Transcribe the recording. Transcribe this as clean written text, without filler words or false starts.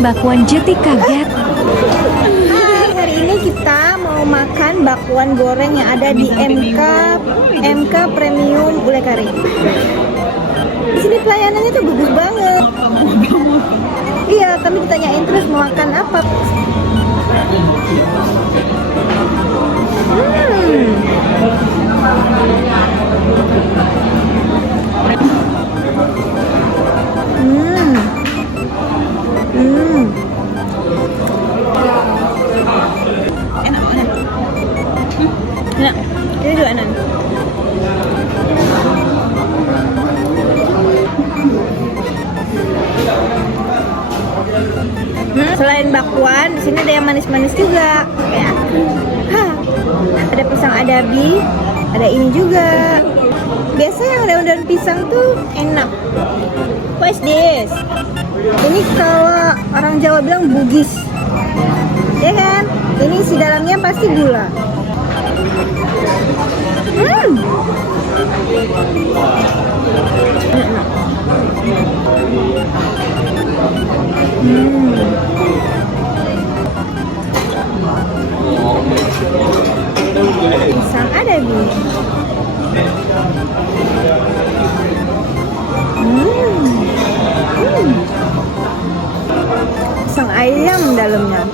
bakwan Jeti kaget. Hai, hari ini kita mau makan bakwan goreng yang ada di MK Premium Gulai Kari. Di sini pelayanannya tuh bagus banget. Iya, kami ditanyain terus mau makan apa. Enak banget. Nah, ini juga enak. Selain bakwan, di sini ada yang manis-manis juga, ya. Ada pisang adabi, ada ini juga. Biasa yang daun-daun pisang tuh enak. What is this? Ini kalau orang Jawa bilang bugis, ya kan? Ini isi dalamnya pasti gula. Pisang adabi. Pisang ayam dalamnya.